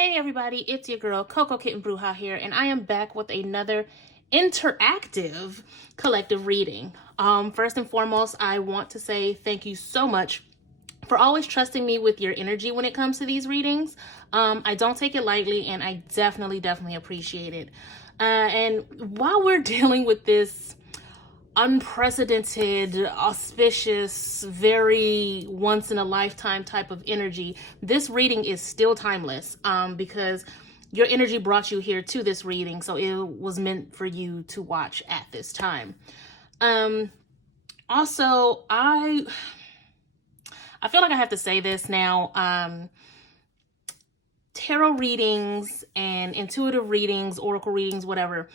Hey everybody, it's your girl Coco Kitten Bruja here, and I am back with another interactive collective reading. First and foremost, I want to say thank you so much for always trusting me with your energy when it comes to these readings. I don't take it lightly, and I definitely appreciate it. And while we're dealing with this unprecedented, auspicious, very once in a lifetime type of energy, this reading is still timeless because your energy brought you here to this reading, so it was meant for you to watch at this time. Also, I feel like I have to say this now. Tarot readings and intuitive readings, oracle readings, whatever,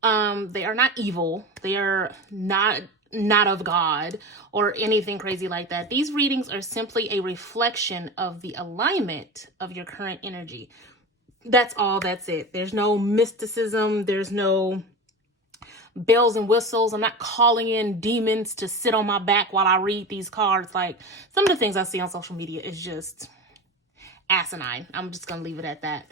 they are not evil. They are not of God or anything crazy like that. These readings are simply a reflection of the alignment of your current energy. That's all. That's it. There's no mysticism. There's no bells and whistles. I'm not calling in demons to sit on my back while I read these cards. Like, some of the things I see on social media is just asinine. I'm just gonna leave it at that.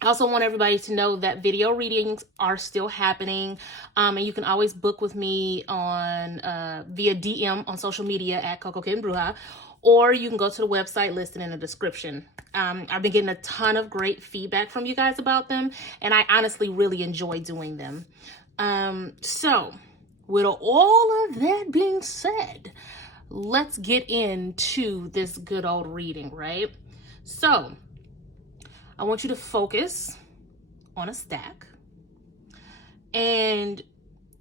I also want everybody to know that video readings are still happening, and you can always book with me on via DM on social media at Coco Kitten Bruja, or you can go to the website listed in the description. I've been getting a ton of great feedback from you guys about them, and I honestly really enjoy doing them. So, with all of that being said, let's get into this good old reading, right? So, I want you to focus on a stack. And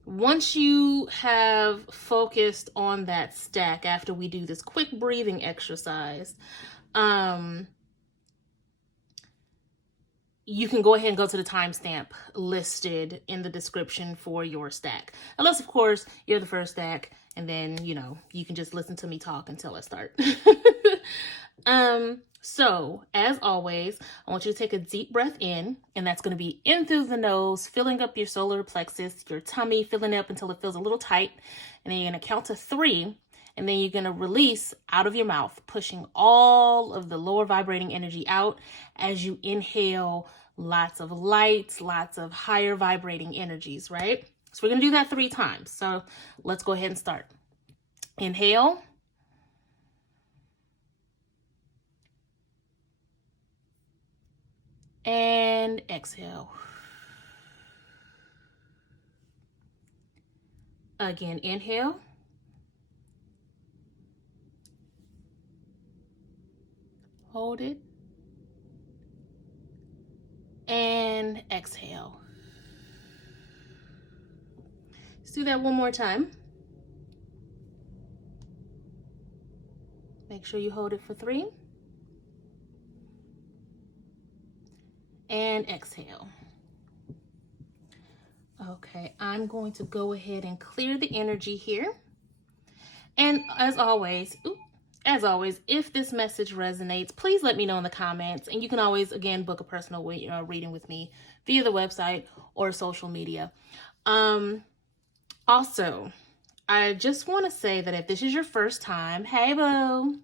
once you have focused on that stack, after we do this quick breathing exercise, you can go ahead and go to the timestamp listed in the description for your stack. Unless, of course, you're the first stack, and then, you can just listen to me talk until I start. So, as always, I want you to take a deep breath in, and that's going to be in through the nose, filling up your solar plexus, your tummy, filling it up until it feels a little tight. And then you're going to count to 3, and then you're going to release out of your mouth, pushing all of the lower vibrating energy out as you inhale lots of light, lots of higher vibrating energies, right? So we're going to do that 3 times. So let's go ahead and start. Inhale. And exhale. Again, inhale. Hold it. And exhale. Let's do that one more time. Make sure you hold it for 3. And exhale. Okay, I'm going to go ahead and clear the energy here. And as always, if this message resonates, please let me know in the comments. And you can always, again, book a personal reading with me via the website or social media. Also, I just want to say that if this is your first time, hey boo.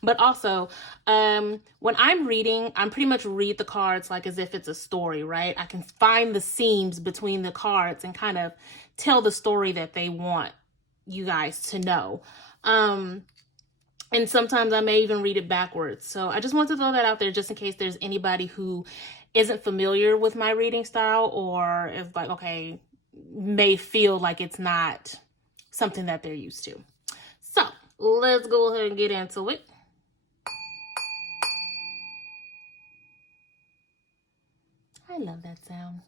But also, when I'm reading, I pretty much read the cards like as if it's a story, right? I can find the seams between the cards and kind of tell the story that they want you guys to know. And sometimes I may even read it backwards. So I just want to throw that out there just in case there's anybody who isn't familiar with my reading style, or is like, okay, may feel like it's not something that they're used to. So let's go ahead and get into it. I love that sound.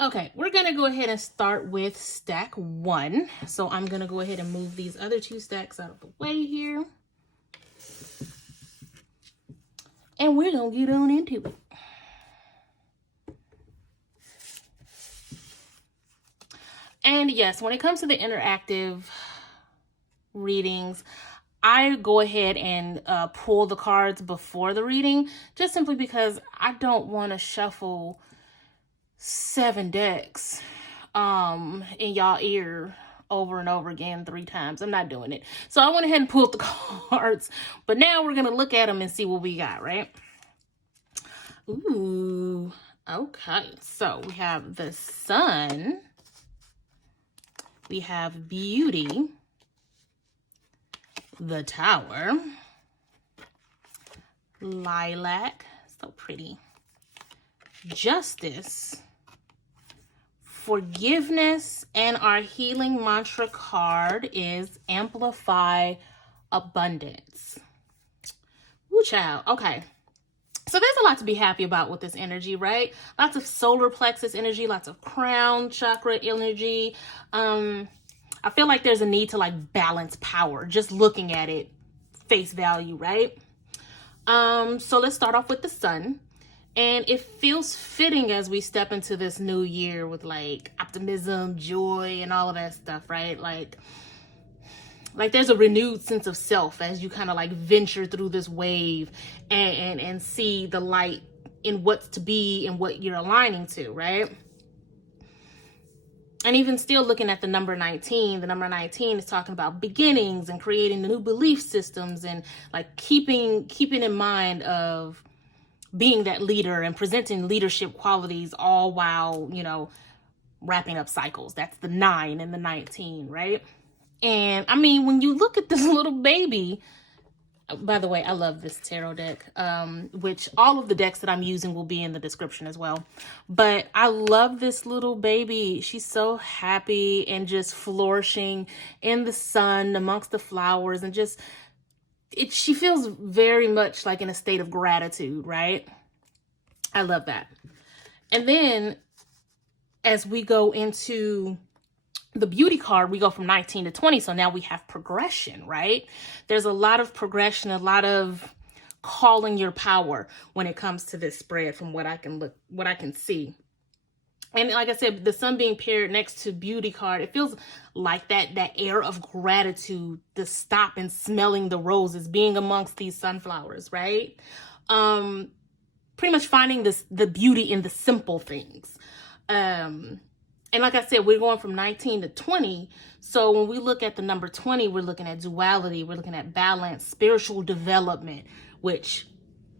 Okay, we're going to go ahead and start with stack 1. So I'm going to go ahead and move these other 2 stacks out of the way here. And we're going to get on into it. And yes, when it comes to the interactive readings, I go ahead and pull the cards before the reading, just simply because I don't want to shuffle 7 decks in y'all ear over and over again 3 times. I'm not doing it. So I went ahead and pulled the cards, but now we're going to look at them and see what we got, right? Ooh, okay. So we have the Sun. We have Beauty. The Tower. Lilac. So pretty. Justice. Forgiveness, and our healing mantra card is Amplify Abundance. Woo, child. Okay. So there's a lot to be happy about with this energy, right? Lots of solar plexus energy, lots of crown chakra energy. I feel like there's a need to like balance power, just looking at it face value, right? So let's start off with the Sun. And it feels fitting as we step into this new year with like optimism, joy, and all of that stuff, right? Like there's a renewed sense of self as you kind of like venture through this wave and see the light in what's to be and what you're aligning to, right? And even still looking at the number 19, the number 19 is talking about beginnings and creating the new belief systems and like keeping in mind of being that leader and presenting leadership qualities all while, you know, wrapping up cycles. That's the 9 and the 19, right? And I mean, when you look at this little baby, by the way, I love this tarot deck, which all of the decks that I'm using will be in the description as well. But I love this little baby. She's so happy and just flourishing in the sun amongst the flowers, and just she feels very much like in a state of gratitude, right? I love that. And then as we go into the Beauty card, we go from 19 to 20. So now we have progression, right? There's a lot of progression, a lot of calling your power when it comes to this spread from what I can see. And like I said, the Sun being paired next to Beauty card, it feels like that air of gratitude, the stop and smelling the roses, being amongst these sunflowers, right? Pretty much finding the beauty in the simple things. And like I said, we're going from 19 to 20. So when we look at the number 20, we're looking at duality, we're looking at balance, spiritual development, which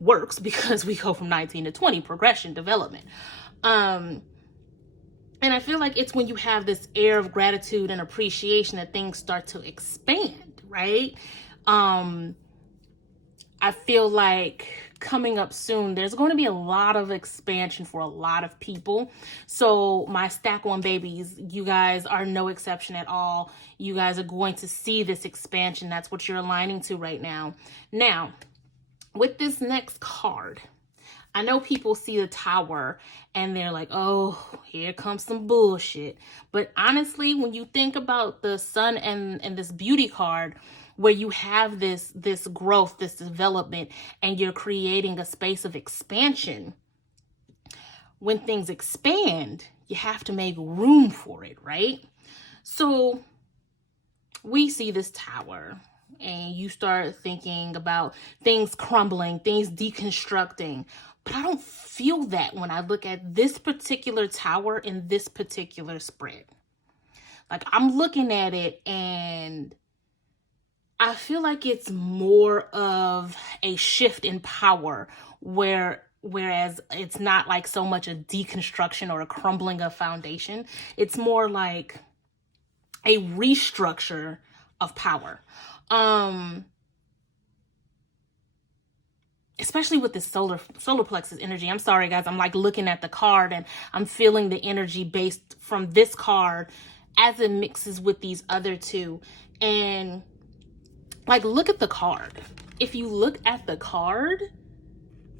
works because we go from 19 to 20, progression, development. And I feel like it's when you have this air of gratitude and appreciation that things start to expand, right? I feel like coming up soon, there's going to be a lot of expansion for a lot of people. So my stack one babies, you guys are no exception at all. You guys are going to see this expansion. That's what you're aligning to right now. Now, with this next card, I know people see the Tower and they're like, oh, here comes some bullshit. But honestly, when you think about the Sun and this Beauty card, where you have this growth, this development, and you're creating a space of expansion, when things expand, you have to make room for it, right? So we see this Tower, and you start thinking about things crumbling, things deconstructing. But I don't feel that when I look at this particular Tower in this particular spread. Like, I'm looking at it and I feel like it's more of a shift in power, whereas it's not like so much a deconstruction or a crumbling of foundation. It's more like a restructure of power. Especially with this solar plexus energy. I'm sorry, guys. I'm like looking at the card and I'm feeling the energy based from this card as it mixes with these other two. And like, look at the card. If you look at the card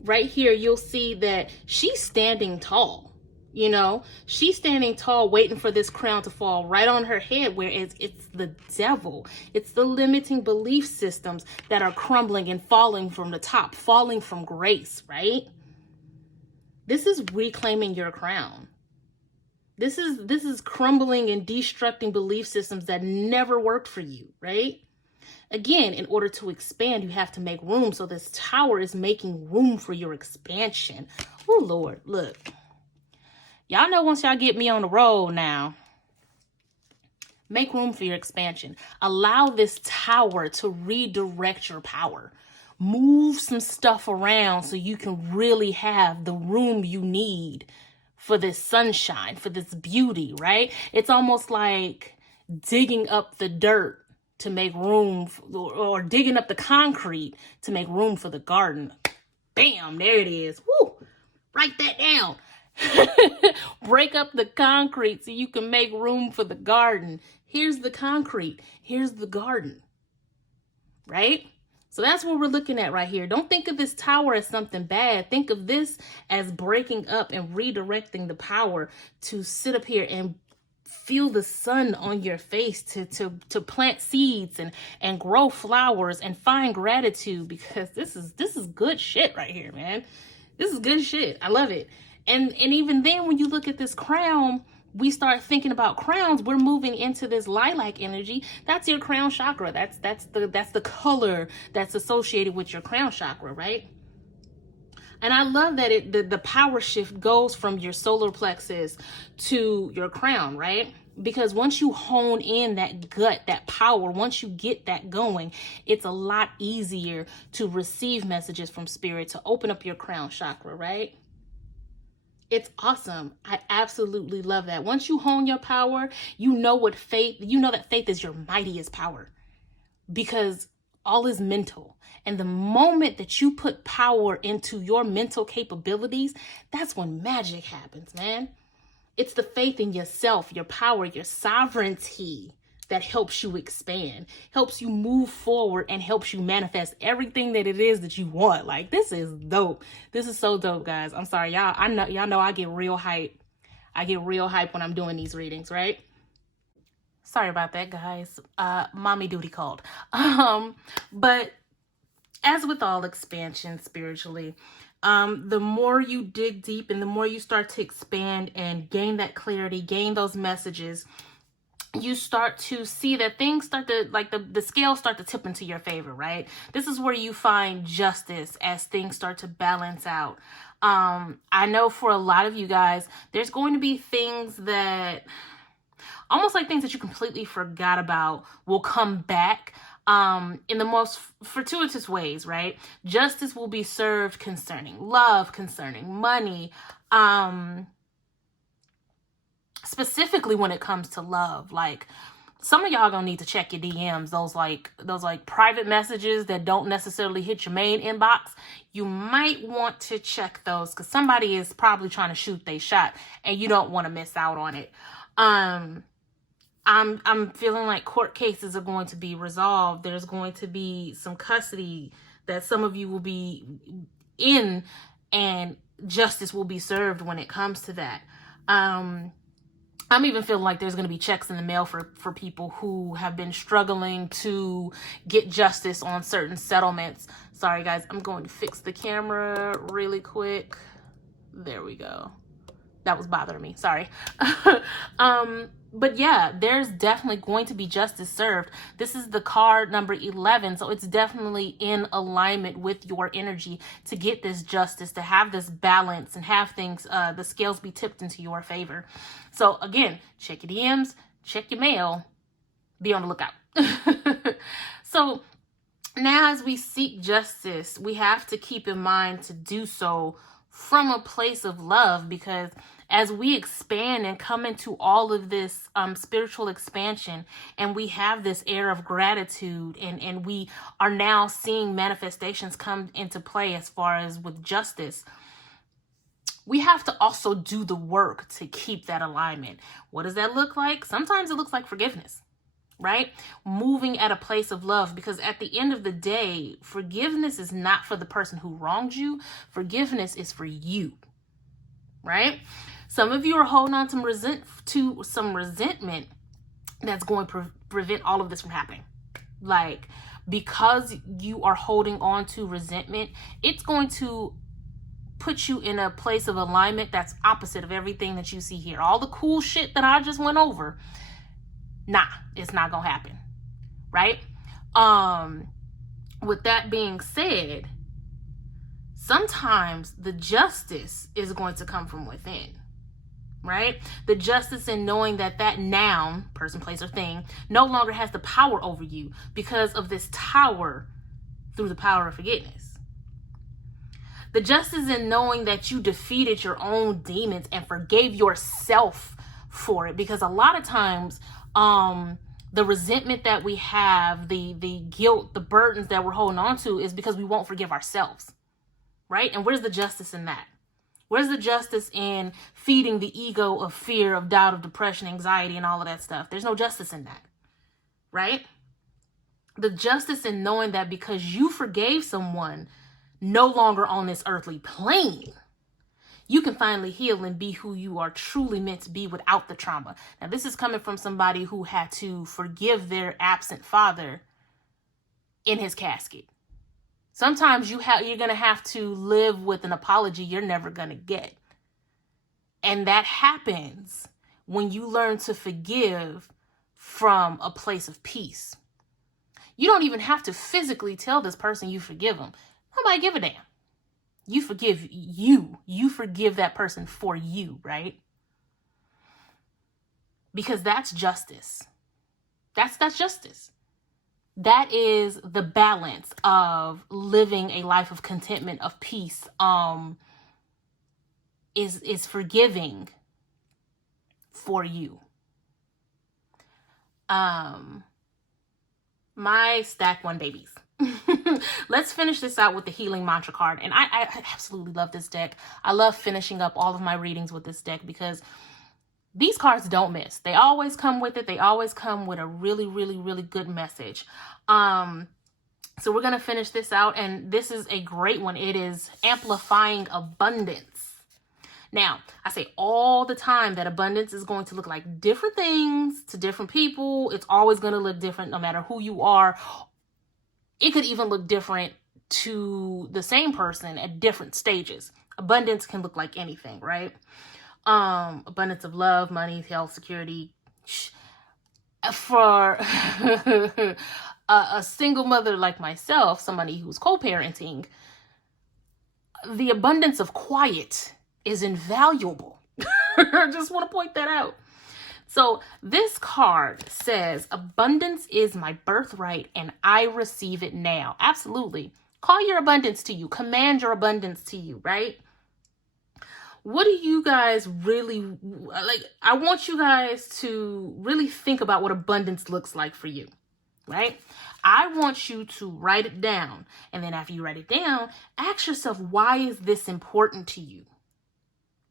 right here, you'll see that she's standing tall. You know, she's standing tall, waiting for this crown to fall right on her head, whereas it's the devil. It's the limiting belief systems that are crumbling and falling from the top, falling from grace, right? This is reclaiming your crown. This is crumbling and destructing belief systems that never worked for you, right? Again, in order to expand, you have to make room. So this Tower is making room for your expansion. Oh, Lord, look. Y'all know once y'all get me on the road now, Make room for your expansion. Allow this tower to redirect your power. Move some stuff around so you can really have the room you need for this sunshine, for this beauty, right? It's almost like digging up the dirt to make room or digging up the concrete to make room for the garden. Bam, there it is. Woo! Write that down. Break up the concrete so you can make room for the garden. Here's the concrete. Here's the garden. Right? So that's what we're looking at right here. Don't think of this tower as something bad. Think of this as breaking up and redirecting the power to sit up here and feel the sun on your face, to plant seeds and grow flowers and find gratitude, because this is good shit right here, man. This is good shit. I love it. And even then, when you look at this crown, we start thinking about crowns. We're moving into this lilac energy. That's your crown chakra. That's the color that's associated with your crown chakra, right? And I love that the power shift goes from your solar plexus to your crown, right? Because once you hone in that gut, that power, once you get that going, it's a lot easier to receive messages from spirit, to open up your crown chakra, right? It's awesome. I absolutely love that. Once you hone your power, you know that faith is your mightiest power, because all is mental. And the moment that you put power into your mental capabilities, that's when magic happens, man. It's the faith in yourself, your power, your sovereignty that helps you expand, helps you move forward, and helps you manifest everything that it is that you want. Like, this is dope. This is so dope, guys. I'm sorry, y'all. Y'all know I get real hype. I get real hype when I'm doing these readings, right? Sorry about that, guys. Mommy duty called. But as with all expansion spiritually, the more you dig deep and the more you start to expand and gain that clarity, gain those messages, you start to see that things start to, like, the scales start to tip into your favor, right? This is where you find justice as things start to balance out. I know for a lot of you guys, there's going to be things that, almost like things that you completely forgot about, will come back in the most fortuitous ways, right? Justice will be served concerning love, concerning money, specifically when it comes to love. Like, some of y'all gonna need to check your DMs, those like private messages that don't necessarily hit your main inbox. You might want to check those, because somebody is probably trying to shoot their shot and you don't want to miss out on it. I'm feeling like court cases are going to be resolved. There's going to be some custody that some of you will be in, and justice will be served when it comes to that. I'm even feeling like there's going to be checks in the mail for people who have been struggling to get justice on certain settlements. Sorry, guys. I'm going to fix the camera really quick. There we go. That was bothering me. Sorry. But yeah, there's definitely going to be justice served. This is the card number 11. So it's definitely in alignment with your energy to get this justice, to have this balance, and have things, the scales be tipped into your favor. So again, check your DMs, check your mail, be on the lookout. So now, as we seek justice, we have to keep in mind to do so from a place of love, because as we expand and come into all of this spiritual expansion, and we have this air of gratitude, and we are now seeing manifestations come into play as far as with justice, we have to also do the work to keep that alignment. What does that look like? Sometimes it looks like forgiveness, right? Moving at a place of love, because at the end of the day, forgiveness is not for the person who wronged you. Forgiveness is for you, right? Some of you are holding on to some resentment that's going to prevent all of this from happening. Like, because you are holding on to resentment, it's going to put you in a place of alignment that's opposite of everything that you see here. All the cool shit that I just went over, nah, it's not gonna happen, right? With that being said, sometimes the justice is going to come from within, right? The justice in knowing that that noun, person, place, or thing, no longer has the power over you because of this tower through the power of forgiveness. The justice in knowing that you defeated your own demons and forgave yourself for it, because a lot of times, the resentment that we have, the guilt, the burdens that we're holding on to is because we won't forgive ourselves, right? And where's the justice in that? Where's the justice in feeding the ego of fear, of doubt, of depression, anxiety, and all of that stuff? There's no justice in that, right? The justice in knowing that because you forgave someone no longer on this earthly plane, you can finally heal and be who you are truly meant to be without the trauma. Now, this is coming from somebody who had to forgive their absent father in his casket. Sometimes you're going to have to live with an apology you're never going to get. And that happens when you learn to forgive from a place of peace. You don't even have to physically tell this person you forgive them. Nobody give a damn. You forgive you. You forgive that person for you, right? Because that's justice. That's justice. That is the balance of living a life of contentment, of peace, is forgiving for you. My stack one babies. Let's finish this out with the healing mantra card. And I absolutely love this deck. I love finishing up all of my readings with this deck because these cards don't miss. They always come with it. They always come with a really, really, really good message. So we're going to finish this out. And this is a great one. It is amplifying abundance. Now, I say all the time that abundance is going to look like different things to different people. It's always going to look different no matter who you are. It could even look different to the same person at different stages. Abundance can look like anything, right? Abundance of love, money, health, security. For a single mother like myself, somebody who's co-parenting, the abundance of quiet is invaluable. I just want to point that out. So this card says, abundance is my birthright and I receive it now. Absolutely. Call your abundance to you. Command your abundance to you, right? What do you guys really, like, I want you guys to really think about what abundance looks like for you, right? I want you to write it down. And then after you write it down, ask yourself, why is this important to you?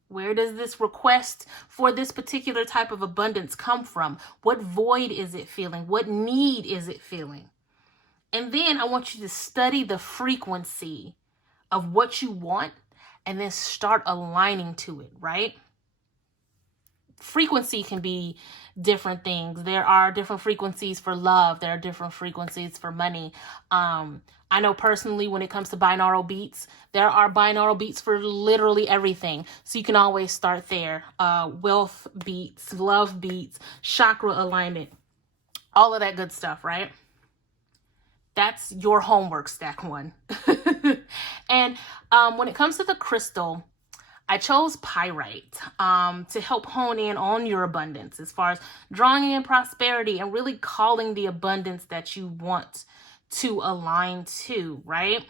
Where does this request for this particular type of abundance come from? What void is it feeling? What need is it feeling? And then I want you to study the frequency of what you want and then start aligning to it, right? Frequency can be different things. There are different frequencies for love. There are different frequencies for money. I know personally when it comes to binaural beats, there are binaural beats for literally everything. So you can always start there. Wealth beats, love beats, chakra alignment, all of that good stuff, right? That's your homework, stack one. And when it comes to the crystal, I chose pyrite to help hone in on your abundance as far as drawing in prosperity and really calling the abundance that you want to align to, right?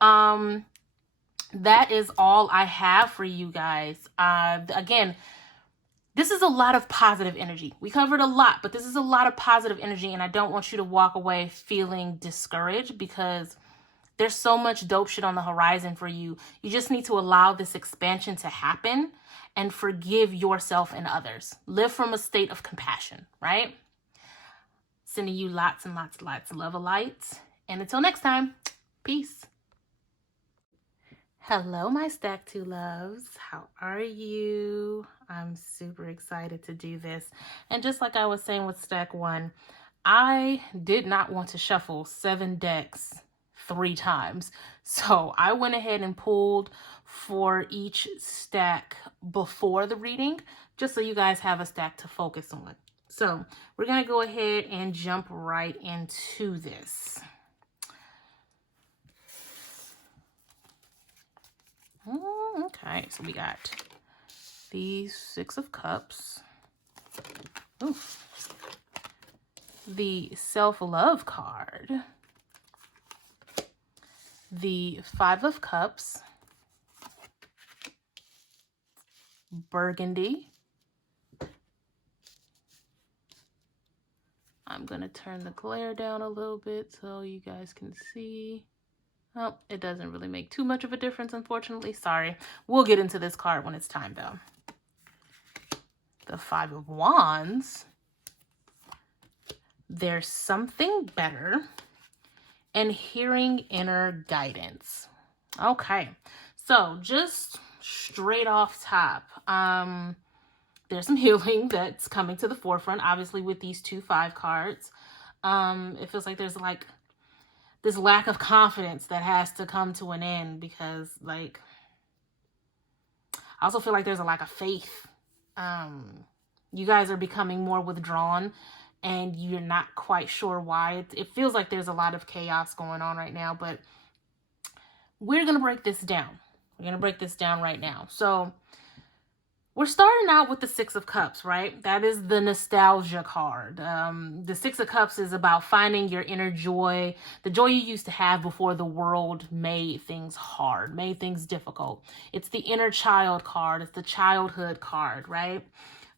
That is all I have for you guys. Again, this is a lot of positive energy. We covered a lot, but this is a lot of positive energy, and I don't want you to walk away feeling discouraged because there's so much dope shit on the horizon for you. You just need to allow this expansion to happen and forgive yourself and others. Live from a state of compassion, right? Sending you lots and lots and lots of love and light. And until next time, peace. Hello, my Stack 2 loves. How are you? I'm super excited to do this. And just like I was saying with Stack 1, I did not want to shuffle 7 decks 3 times. So I went ahead and pulled for each stack before the reading, just so you guys have a stack to focus on. So we're going to go ahead and jump right into this. Okay, so we got the Six of Cups. Ooh. The Self-Love card. The Five of Cups. Burgundy. I'm going to turn the glare down a little bit so you guys can see. Oh, it doesn't really make too much of a difference, unfortunately. Sorry. We'll get into this card when it's time, though. The Five of Wands. There's something better. And hearing inner guidance. Okay. So, just straight off top. There's some healing that's coming to the forefront, obviously, with these 2 5 cards. It feels like there's like this lack of confidence that has to come to an end because, like, I also feel like there's a lack of faith. You guys are becoming more withdrawn and you're not quite sure why. It feels like there's a lot of chaos going on right now, but we're going to break this down. We're going to break this down right now. So, we're starting out with the Six of Cups, right? That is the nostalgia card. The Six of Cups is about finding your inner joy, the joy you used to have before the world made things hard, made things difficult. It's the inner child card. It's the childhood card, right?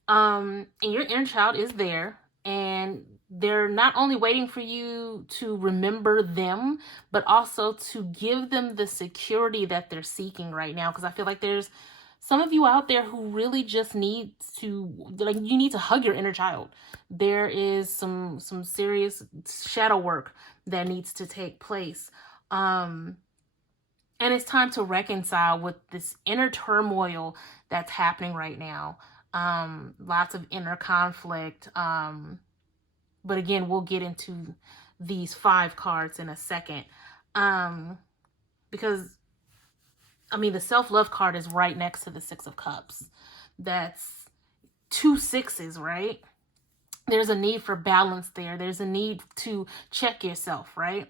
And your inner child is there, and they're not only waiting for you to remember them, but also to give them the security that they're seeking right now. Because I feel like there's some of you out there who really just need to, like, you need to hug your inner child. There is some serious shadow work that needs to take place. And it's time to reconcile with this inner turmoil that's happening right now. Lots of inner conflict. But again, we'll get into these 5 cards in a second. Because I mean, the self-love card is right next to the Six of Cups. That's 2 6s, right? There's a need for balance there. There's a need to check yourself, right?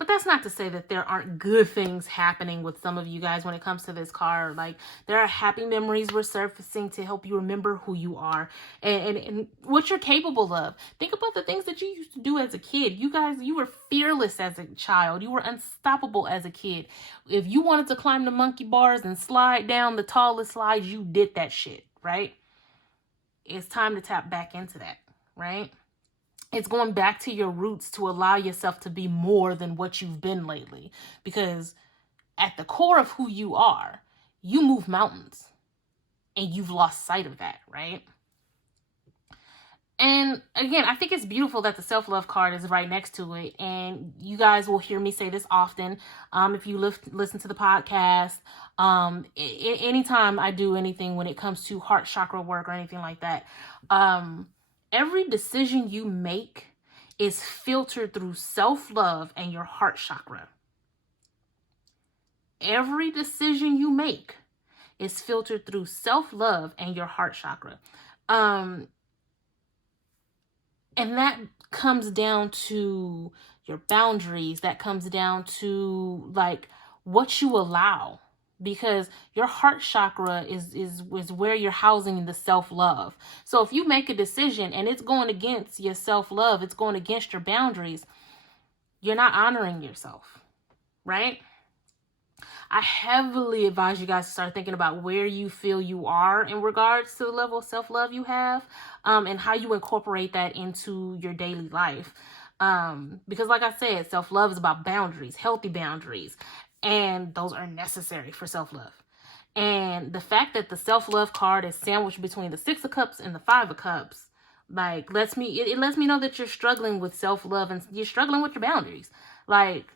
But that's not to say that there aren't good things happening with some of you guys when it comes to this card. Like, there are happy memories resurfacing to help you remember who you are and what you're capable of. Think about the things that you used to do as a kid. You guys, you were fearless as a child. You were unstoppable as a kid. If you wanted to climb the monkey bars and slide down the tallest slides, you did that shit, right? It's time to tap back into that, right? It's going back to your roots to allow yourself to be more than what you've been lately. Because at the core of who you are, you move mountains. And you've lost sight of that, right? And again, I think it's beautiful that the self-love card is right next to it. And you guys will hear me say this often. If you listen to the podcast, anytime I do anything when it comes to heart chakra work or anything like that, every decision you make is filtered through self-love and your heart chakra. Every decision you make is filtered through self-love and your heart chakra. And that comes down to your boundaries. That comes down to, like, what you allow. Because your heart chakra is where you're housing the self-love. So if you make a decision and it's going against your self-love, it's going against your boundaries, you're not honoring yourself, right? I heavily advise you guys to start thinking about where you feel you are in regards to the level of self-love you have, and how you incorporate that into your daily life. Because like I said, self-love is about boundaries, healthy boundaries. And those are necessary for self-love. And the fact that the self-love card is sandwiched between the Six of Cups and the Five of Cups, like, it lets me know that you're struggling with self-love and you're struggling with your boundaries. Like,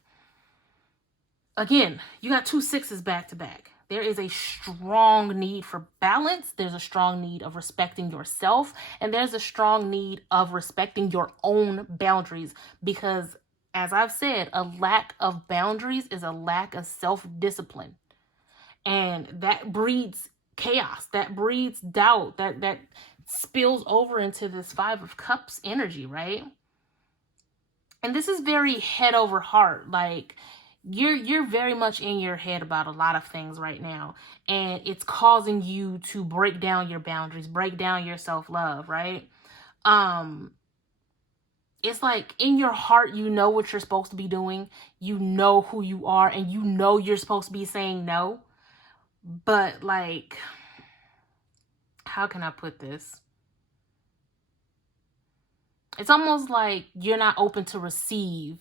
again, you got 2 6s back to back. There is a strong need for balance. There's a strong need of respecting yourself. And there's a strong need of respecting your own boundaries. Because, as I've said, a lack of boundaries is a lack of self-discipline. And that breeds chaos. That breeds doubt. That spills over into this Five of Cups energy, right? And this is very head over heart. Like, you're very much in your head about a lot of things right now, and it's causing you to break down your boundaries, break down your self-love, right? um it's like in your heart, you know what you're supposed to be doing, you know who you are, and you know you're supposed to be saying no. But like, how can I put this? It's almost like you're not open to receive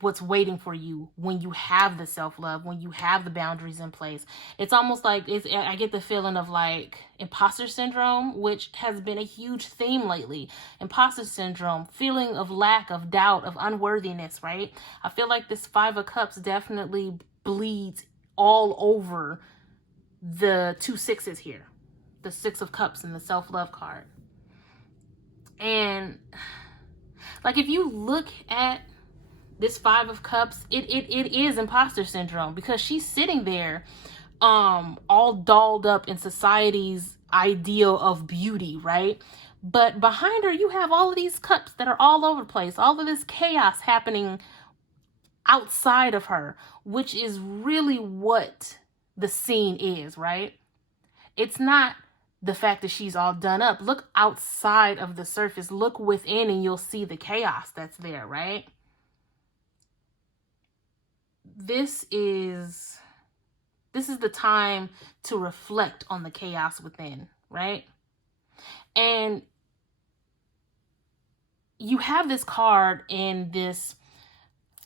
what's waiting for you when you have the self-love, when you have the boundaries in place. It's almost like I get the feeling of like imposter syndrome, which has been a huge theme lately. Imposter syndrome, feeling of lack, of doubt, of unworthiness, right? I feel like this Five of Cups definitely bleeds all over the 2 sixes here, the Six of Cups and the self-love card. And like, if you look at this Five of Cups, it is imposter syndrome, because she's sitting there all dolled up in society's ideal of beauty, right? But behind her, you have all of these cups that are all over the place, all of this chaos happening outside of her, which is really what the scene is, right? It's not the fact that she's all done up. Look outside of the surface, look within, and you'll see the chaos that's there, right? This is the time to reflect on the chaos within, right? And you have this card in this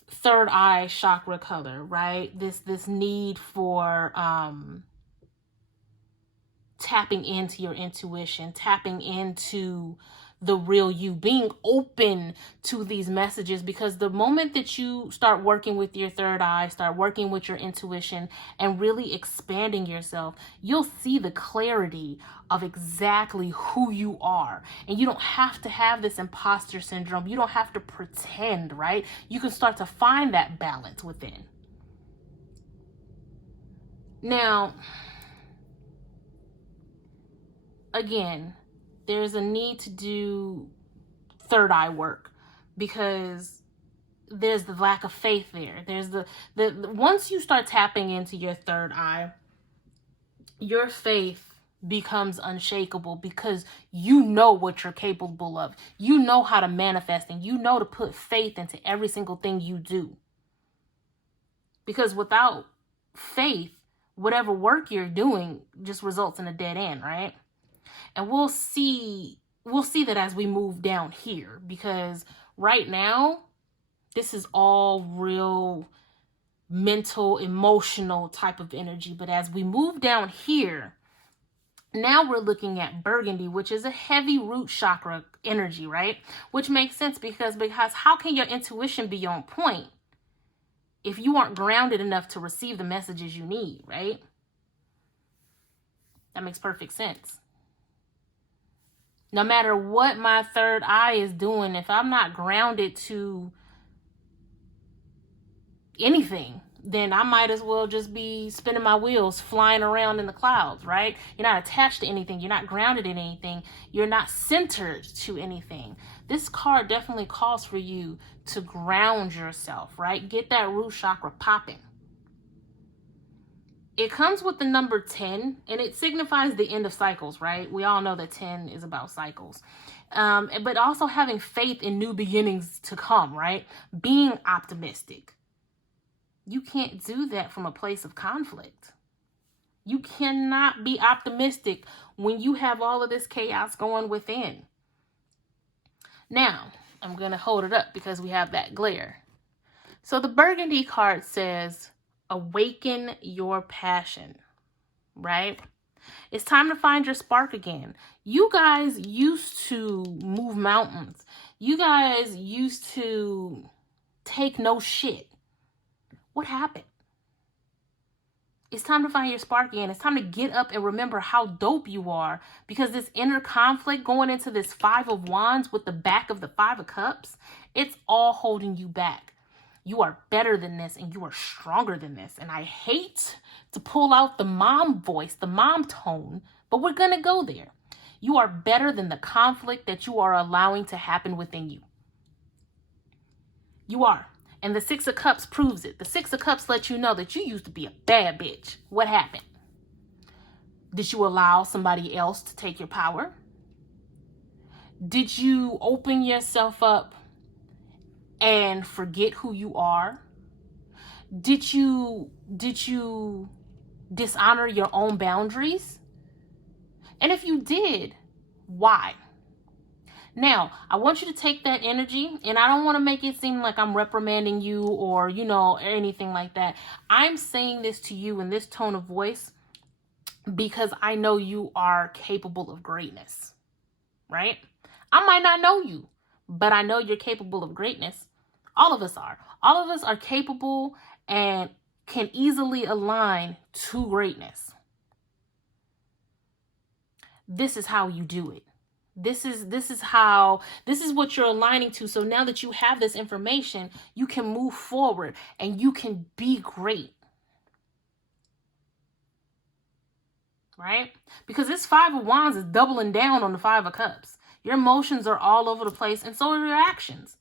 third eye chakra color, right? This need for tapping into your intuition, tapping into the real you, being open to these messages, because the moment that you start working with your third eye, start working with your intuition, and really expanding yourself, you'll see the clarity of exactly who you are. And you don't have to have this imposter syndrome. You don't have to pretend, right? You can start to find that balance within. Now, again, there's a need to do third eye work, because there's the lack of faith there. There's the once you start tapping into your third eye, your faith becomes unshakable, because you know what you're capable of. You know how to manifest, and you know to put faith into every single thing you do. Because without faith, whatever work you're doing just results in a dead end, right? And we'll see that as we move down here, because right now, this is all real mental, emotional type of energy. But as we move down here, now we're looking at burgundy, which is a heavy root chakra energy, right? Which makes sense, because how can your intuition be on point if you aren't grounded enough to receive the messages you need, right? That makes perfect sense. No matter what my third eye is doing, if I'm not grounded to anything, then I might as well just be spinning my wheels, flying around in the clouds, right? You're not attached to anything. You're not grounded in anything. You're not centered to anything. This card definitely calls for you to ground yourself, right? Get that root chakra popping. It comes with the number 10, and it signifies the end of cycles, right? We all know that 10 is about cycles. But also having faith in new beginnings to come, right? Being optimistic. You can't do that from a place of conflict. You cannot be optimistic when you have all of this chaos going within. Now, I'm going to hold it up because we have that glare. So the burgundy card says, awaken your passion, right? It's time to find your spark again. You guys used to move mountains. You guys used to take no shit. What happened? It's time to find your spark again. It's time to get up and remember how dope you are, because this inner conflict going into this Five of Wands with the back of the Five of Cups, it's all holding you back. You are better than this, and you are stronger than this. And I hate to pull out the mom voice, the mom tone, but we're going to go there. You are better than the conflict that you are allowing to happen within you. You are. And the Six of Cups proves it. The Six of Cups lets you know that you used to be a bad bitch. What happened? Did you allow somebody else to take your power? Did you open yourself up and forget who you are? Did you dishonor your own boundaries? And if you did, why? Now, I want you to take that energy, and I don't want to make it seem like I'm reprimanding you or, anything like that. I'm saying this to you in this tone of voice because I know you are capable of greatness, right? I might not know you, but I know you're capable of greatness. All of us are. All of us are capable and can easily align to greatness. This is how you do it. This is what you're aligning to. So now that you have this information, you can move forward and you can be great. Right? Because this Five of Wands is doubling down on the Five of Cups. Your emotions are all over the place, and so are your actions.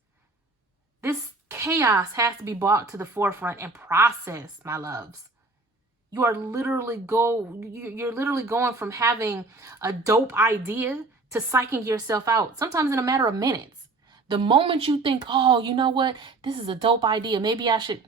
This chaos has to be brought to the forefront and processed, my loves. You're literally going from having a dope idea to psyching yourself out, sometimes in a matter of minutes. The moment you think, oh, you know what? This is a dope idea. Maybe I should.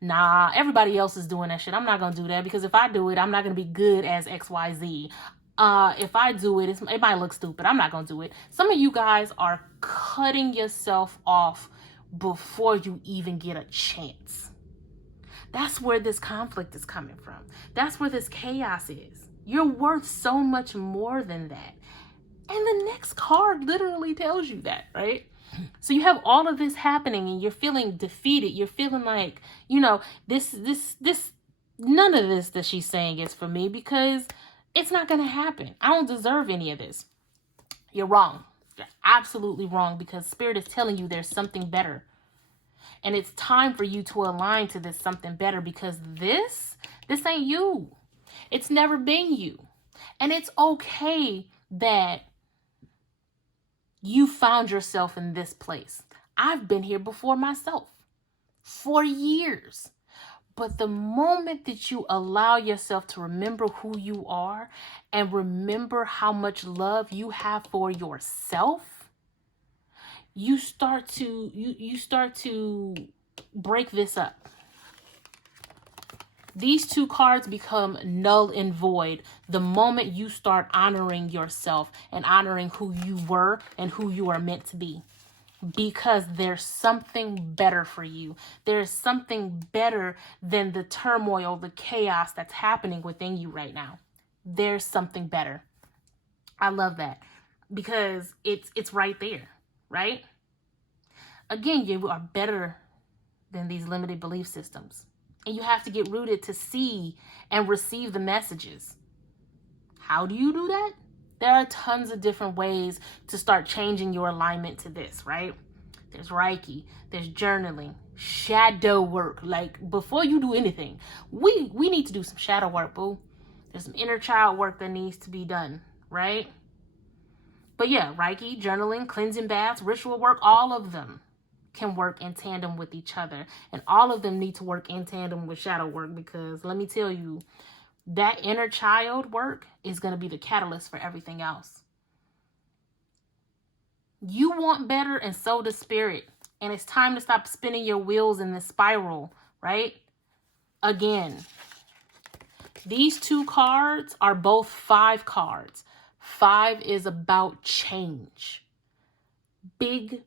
Nah, everybody else is doing that shit. I'm not going to do that because if I do it, I'm not going to be good as XYZ. If I do it, it might look stupid. I'm not going to do it. Some of you guys are cutting yourself off before you even get a chance. That's where this conflict is coming from. That's where this chaos is. You're worth so much more than that. And the next card literally tells you that, right? So you have all of this happening and you're feeling defeated. You're feeling like, this, none of this that she's saying is for me because it's not going to happen. I don't deserve any of this. You're wrong. You're absolutely wrong because Spirit is telling you there's something better. And it's time for you to align to this something better because this ain't you. It's never been you. And it's okay that you found yourself in this place. I've been here before myself for years. But the moment that you allow yourself to remember who you are and remember how much love you have for yourself, you start to break this up. These two cards become null and void the moment you start honoring yourself and honoring who you were and who you are meant to be. Because there's something better for you. There's something better than the turmoil, the chaos that's happening within you right now. There's something better. I love that because it's right there. Right? Again, you are better than these limited belief systems. And you have to get rooted to see and receive the messages. How do you do that? There are tons of different ways to start changing your alignment to this, right? There's Reiki, there's journaling, shadow work. Like before you do anything, we need to do some shadow work, boo. There's some inner child work that needs to be done, right? But yeah, Reiki, journaling, cleansing baths, ritual work, all of them can work in tandem with each other. And all of them need to work in tandem with shadow work because let me tell you, that inner child work is going to be the catalyst for everything else. You want better and so does Spirit. And it's time to stop spinning your wheels in this spiral, right? Again, these two cards are both 5 cards. 5 is about change. Big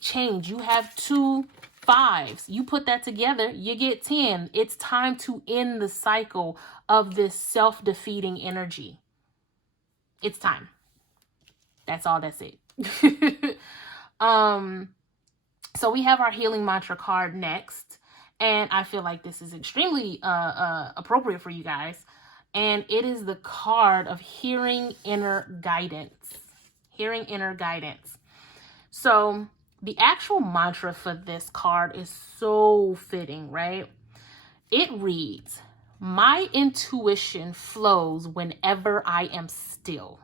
change. You have 2 5s. You put that together, you get 10. It's time to end the cycle of this self-defeating energy. It's time. That's all. That's it. So we have our healing mantra card next. And I feel like this is extremely appropriate for you guys. And it is the card of hearing inner guidance. Hearing inner guidance. So the actual mantra for this card is so fitting, right? It reads, my intuition flows whenever I am still.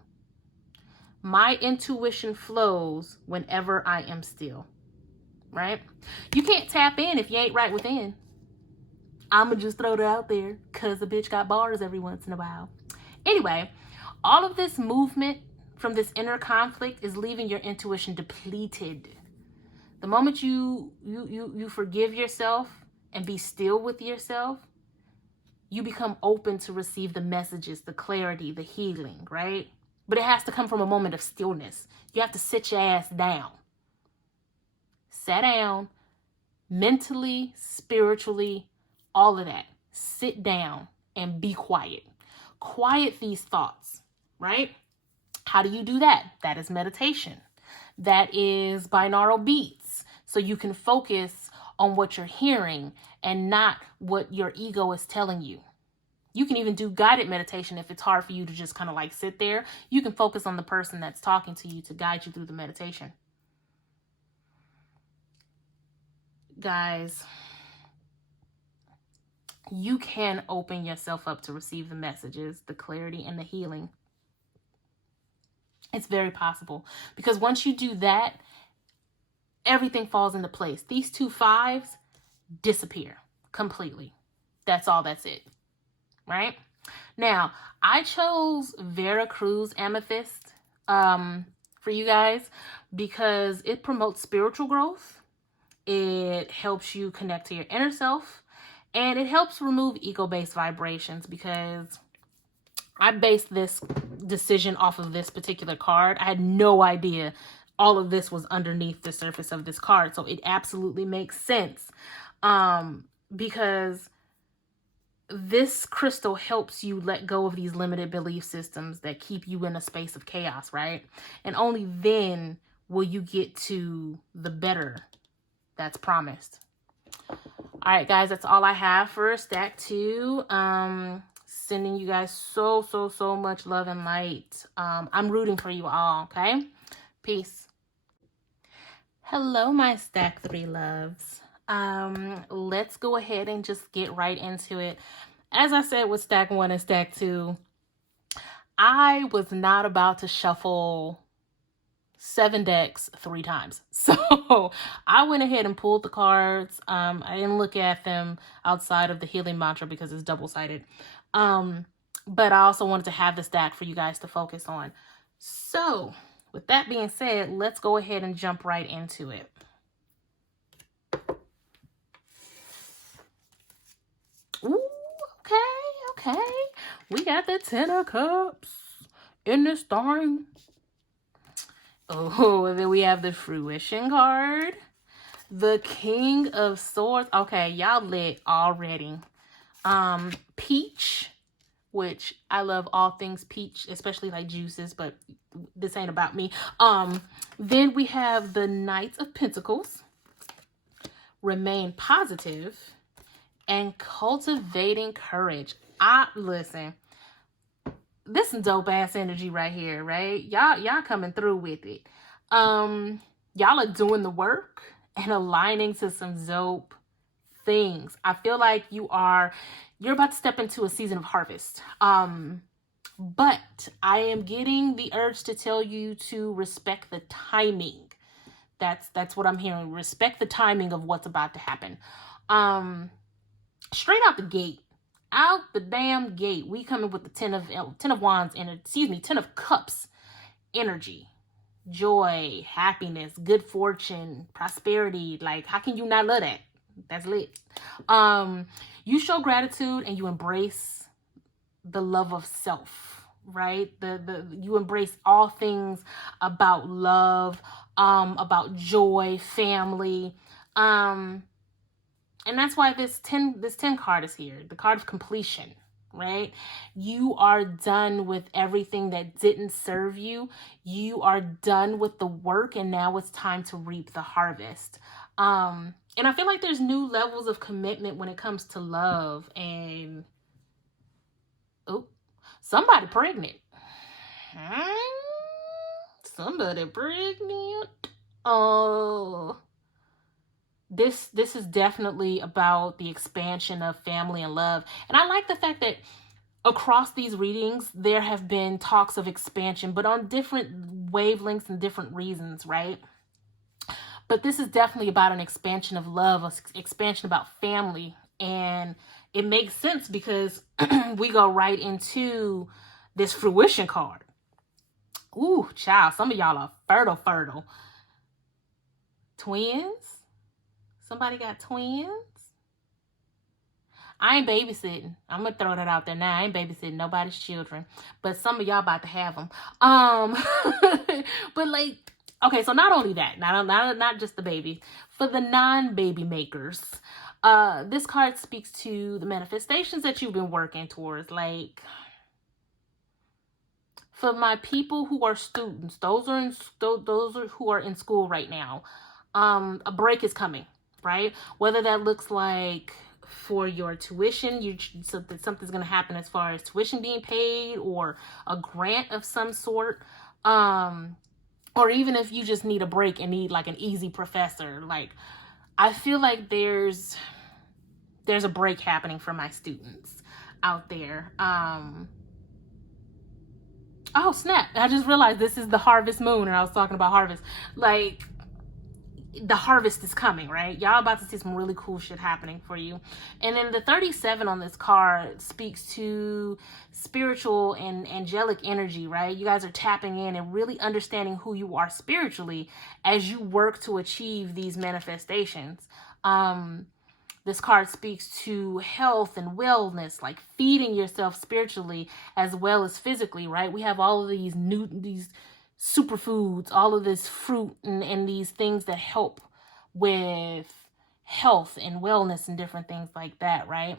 My intuition flows whenever I am still. right? You can't tap in if you ain't right within. I'ma just throw it out there because a bitch got bars every once in a while. Anyway, all of this movement from this inner conflict is leaving your intuition depleted. The moment you forgive yourself and be still with yourself, you become open to receive the messages, the clarity, the healing, right? But it has to come from a moment of stillness. You have to sit your ass down. Sit down, mentally, spiritually, all of that. Sit down and be quiet. Quiet these thoughts, right? How do you do that? That is meditation. That is binaural beats. So you can focus on what you're hearing and not what your ego is telling you. You can even do guided meditation if it's hard for you to just kind of like sit there. You can focus on the person that's talking to you to guide you through the meditation. Guys, you can open yourself up to receive the messages, the clarity, and the healing. It's very possible because once you do that, everything falls into place. These 2 5s disappear completely. That's all. That's it. Right? Now, I chose Veracruz Amethyst for you guys because it promotes spiritual growth. It helps you connect to your inner self. And it helps remove ego-based vibrations because I based this decision off of this particular card. I had no idea all of this was underneath the surface of this card. So it absolutely makes sense because this crystal helps you let go of these limited belief systems that keep you in a space of chaos, right? And only then will you get to the better that's promised. All right, guys, that's all I have for stack 2. Sending you guys so much love and light. I'm rooting for you all, okay? Peace. Hello, my stack 3 loves. Let's go ahead and just get right into it. As I said with stack 1 and stack 2, I was not about to shuffle 7 decks 3 times. So I went ahead and pulled the cards. I didn't look at them outside of the healing mantra because it's double-sided. But I also wanted to have the stack for you guys to focus on. So with that being said, let's go ahead and jump right into it. Ooh, okay. We got the 10 of Cups in this thing. Oh, and then we have the Fruition card. The King of Swords. Okay, y'all lit already. Peach, which I love all things peach, especially like juices, but this ain't about me. Then we have the Knight of Pentacles. Remain positive and cultivating courage. Listen, this is dope ass energy right here, right? Y'all coming through with it. Y'all are doing the work and aligning to some dope things. I feel like you're about to step into a season of harvest. But I am getting the urge to tell you to respect the timing. That's what I'm hearing. Respect the timing of what's about to happen. Straight out the gate. Out the damn gate. We coming with the 10 of Wands and 10 of Cups energy. Joy, happiness, good fortune, prosperity. Like, how can you not love that? That's lit. You show gratitude and you embrace the love of self, right? You embrace all things about love, about joy, family. And that's why this 10 card is here. The card of completion, right? You are done with everything that didn't serve you. You are done with the work, and now it's time to reap the harvest. And I feel like there's new levels of commitment when it comes to love. And somebody pregnant. Somebody pregnant. Oh. This is definitely about the expansion of family and love. And I like the fact that across these readings, there have been talks of expansion, but on different wavelengths and different reasons, right? But this is definitely about an expansion of love, an expansion about family. And it makes sense because we go right into this fruition card. Ooh, child, some of y'all are fertile. Twins? Somebody got twins? I ain't babysitting. I'm gonna throw that out there now. I ain't babysitting nobody's children, but some of y'all about to have them. But like, okay, so not only that, not just the baby, for the non-baby makers, this card speaks to the manifestations that you've been working towards. Like, for my people who are students, those who are in school right now, a break is coming, right? Whether that looks like for your tuition, something's going to happen as far as tuition being paid or a grant of some sort, or even if you just need a break and need like an easy professor. Like, I feel like there's a break happening for my students out there. Oh, snap. I just realized this is the harvest moon and I was talking about harvest. Like, the harvest is coming, right? Y'all about to see some really cool shit happening for you. And then the 37 on this card speaks to spiritual and angelic energy, right? You guys are tapping in and really understanding who you are spiritually as you work to achieve these manifestations. This card speaks to health and wellness, like feeding yourself spiritually as well as physically, right? We have all of these superfoods, all of this fruit and these things that help with health and wellness and different things like that, right?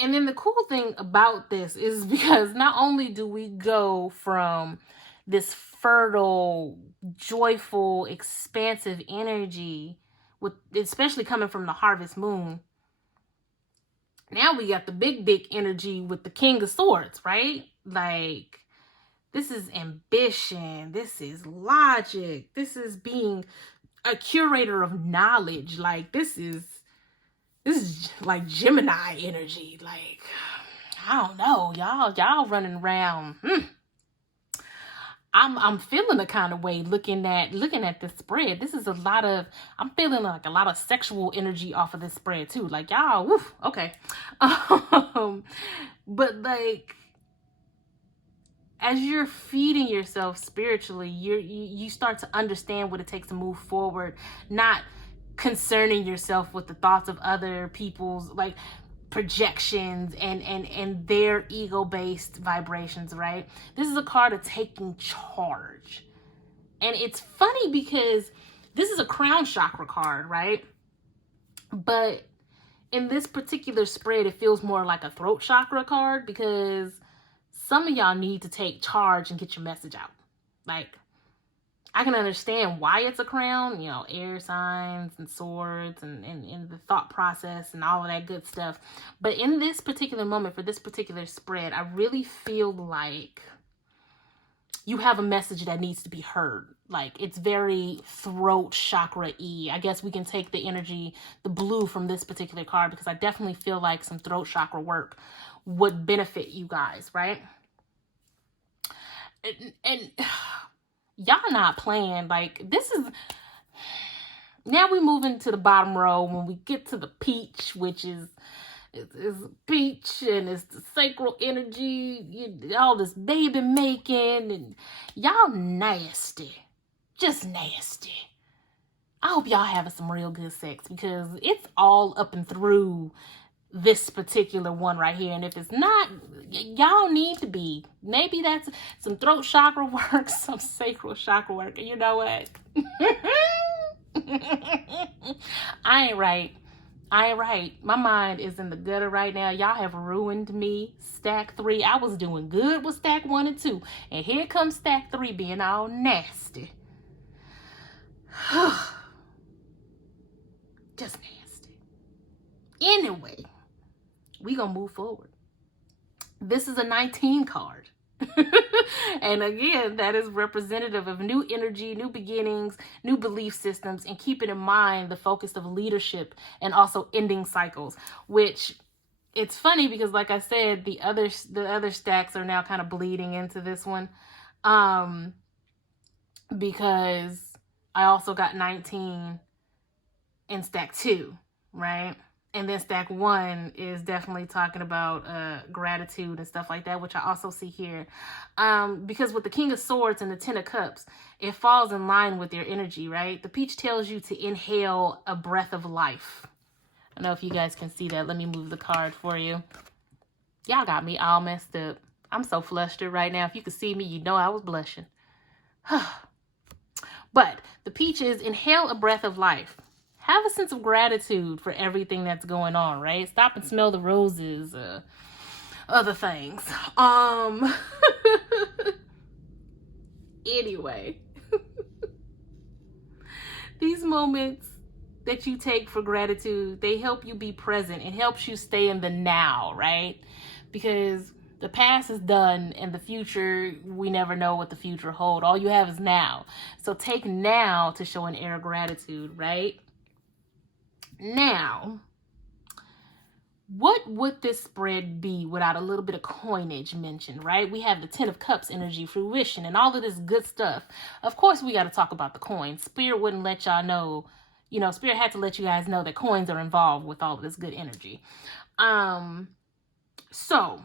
And then the cool thing about this is because not only do we go from this fertile, joyful, expansive energy, with especially coming from the harvest moon, now we got the big energy with the King of Swords, right? Like, this is ambition. This is logic. This is being a curator of knowledge. Like, this is like Gemini energy. Like, I don't know, y'all running around. I'm feeling a kind of way looking at this spread. This is I'm feeling like a lot of sexual energy off of this spread too. Like, y'all, woof, okay. But like, as you're feeding yourself spiritually, you start to understand what it takes to move forward, not concerning yourself with the thoughts of other people's like projections and their ego-based vibrations, right? This is a card of taking charge. And it's funny because this is a crown chakra card, right? But in this particular spread, it feels more like a throat chakra card because some of y'all need to take charge and get your message out. Like, I can understand why it's a crown, you know, air signs and swords and the thought process and all of that good stuff. But in this particular moment, for this particular spread, I really feel like you have a message that needs to be heard. Like, it's very throat chakra-y. I guess we can take the energy, the blue from this particular card, because I definitely feel like some throat chakra work would benefit you guys, right? And y'all not playing. Like, this is, now we move into the bottom row when we get to the peach, which is peach and it's the sacral energy, all this baby making, and y'all nasty, just nasty. I hope y'all having some real good sex because it's all up and through this particular one right here. And if it's not, y'all need to be. Maybe that's some throat chakra work, some sacral chakra work. And you know what? I ain't right. My mind is in the gutter right now. Y'all have ruined me. Stack 3. I was doing good with stack 1 and 2. And here comes stack 3 being all nasty. Just nasty. Anyway, we gonna move forward. This is a 19 card. And again, that is representative of new energy, new beginnings, new belief systems, and keeping in mind the focus of leadership and also ending cycles, which it's funny because, like I said, the other stacks are now kind of bleeding into this one, because I also got 19 in stack 2, right? And then stack 1 is definitely talking about gratitude and stuff like that, which I also see here. Because with the King of Swords and the Ten of Cups, it falls in line with your energy, right? The peach tells you to inhale a breath of life. I don't know if you guys can see that. Let me move the card for you. Y'all got me all messed up. I'm so flustered right now. If you could see me, you know I was blushing. But the peach is inhale a breath of life. Have a sense of gratitude for everything that's going on, right? Stop and smell the roses, other things. Anyway, these moments that you take for gratitude, they help you be present. It helps you stay in the now, right? Because the past is done and the future, we never know what the future holds. All you have is now. So take now to show an air of gratitude, right? Now, what would this spread be without a little bit of coinage mentioned, right? We have the Ten of Cups energy, fruition, and all of this good stuff. Of course, we got to talk about the coins. Spirit wouldn't let y'all know, Spirit had to let you guys know that coins are involved with all of this good energy. So,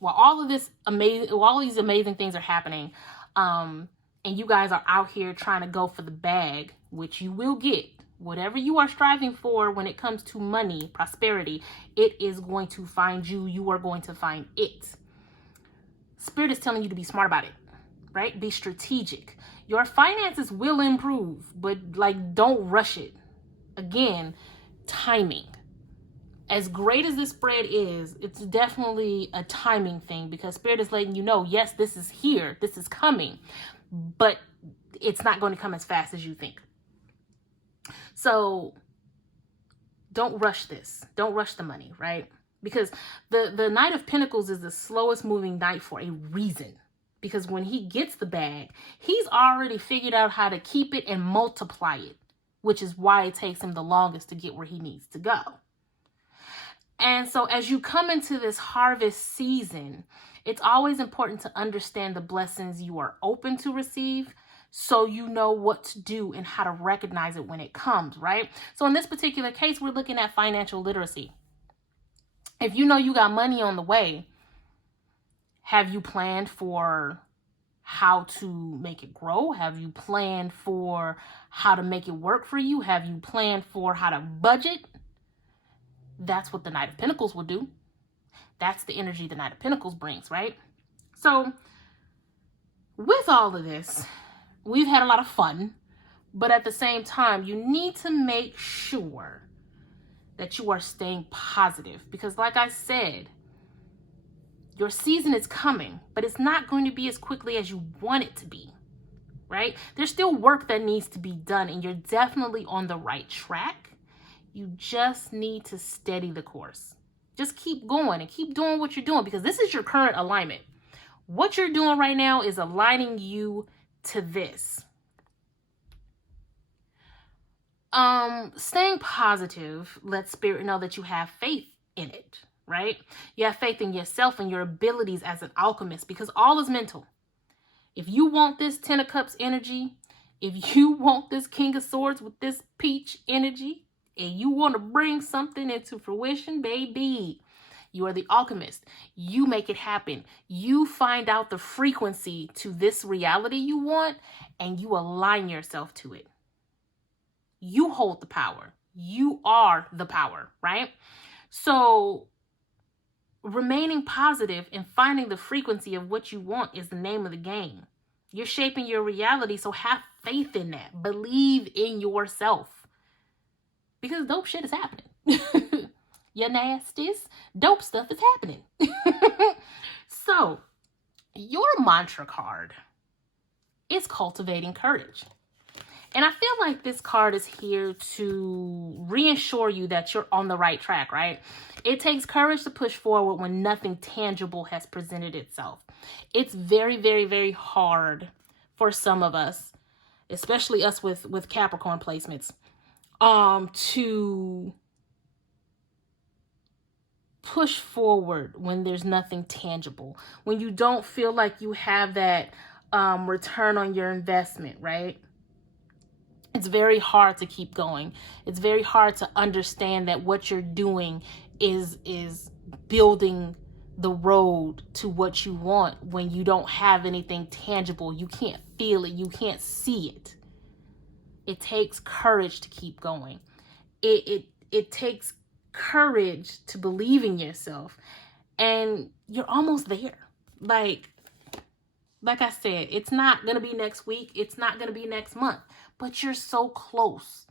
while all these amazing things are happening, and you guys are out here trying to go for the bag, which you will get. Whatever you are striving for when it comes to money, prosperity, it is going to find you. You are going to find it. Spirit is telling you to be smart about it, right? Be strategic. Your finances will improve, but don't rush it. Again, timing. As great as this spread is, it's definitely a timing thing because Spirit is letting you know, yes, this is here. This is coming, but it's not going to come as fast as you think. So don't rush this. Don't rush the money, right? Because the Knight of Pentacles is the slowest moving knight for a reason. Because when he gets the bag, he's already figured out how to keep it and multiply it, which is why it takes him the longest to get where he needs to go. And so as you come into this harvest season, it's always important to understand the blessings you are open to receive, so you know what to do and how to recognize it when it comes, right? So in this particular case, we're looking at financial literacy. If you know you got money on the way, have you planned for how to make it grow? Have you planned for how to make it work for you? Have you planned for how to budget? That's what the Knight of Pentacles will do. That's the energy the Knight of Pentacles brings, right? So with all of this, we've had a lot of fun, but at the same time, you need to make sure that you are staying positive because like I said, your season is coming, but it's not going to be as quickly as you want it to be, right? There's still work that needs to be done and you're definitely on the right track. You just need to steady the course. Just keep going and keep doing what you're doing because this is your current alignment. What you're doing right now is aligning you to this. Staying positive lets Spirit know that you have faith in it, right? You have faith in yourself and your abilities as an alchemist because all is mental. If you want this Ten of Cups energy, if you want this King of Swords with this peach energy, and you want to bring something into fruition, baby, you are the alchemist. You make it happen. You find out the frequency to this reality you want, and you align yourself to it. You hold the power. You are the power, right? So remaining positive and finding the frequency of what you want is the name of the game. You're shaping your reality, so have faith in that. Believe in yourself. Because dope shit is happening. You nasties, dope stuff is happening. So, your mantra card is cultivating courage. And I feel like this card is here to reassure you that you're on the right track, right? It takes courage to push forward when nothing tangible has presented itself. It's very, very, very hard for some of us, especially us with Capricorn placements, to push forward when there's nothing tangible, when you don't feel like you have that return on your investment, right? It's very hard to keep going. It's very hard to understand that what you're doing is building the road to what you want when you don't have anything tangible. You can't feel it. You can't see it. It takes courage to keep going. It takes courage to believe in yourself, and you're almost there. Like I said, it's not going to be next week. It's not going to be next month, but you're so close.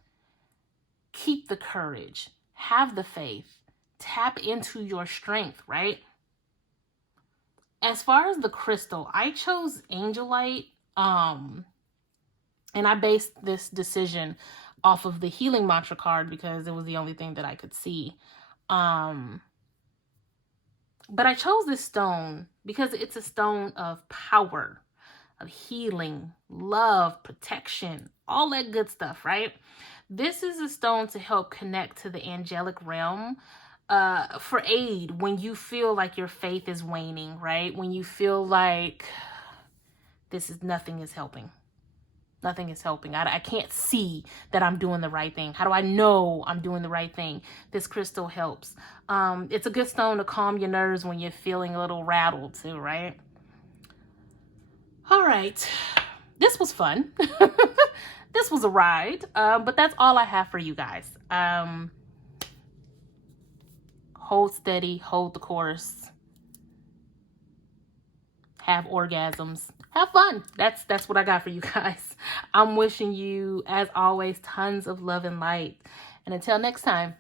Keep the courage, have the faith, tap into your strength, right? As far as the crystal, I chose Angelite, and I based this decision off of the healing mantra card because it was the only thing that I could see. But I chose this stone because it's a stone of power, of healing, love, protection, all that good stuff, right? This is a stone to help connect to the angelic realm, for aid when you feel like your faith is waning, right? When you feel like nothing is helping. Nothing is helping. I can't see that I'm doing the right thing. How do I know I'm doing the right thing? This crystal helps. It's a good stone to calm your nerves when you're feeling a little rattled too, right? All right. This was fun. This was a ride. But that's all I have for you guys. Hold steady. Hold the course. Have orgasms, have fun. That's what I got for you guys. I'm wishing you, as always, tons of love and light. And until next time,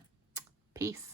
peace.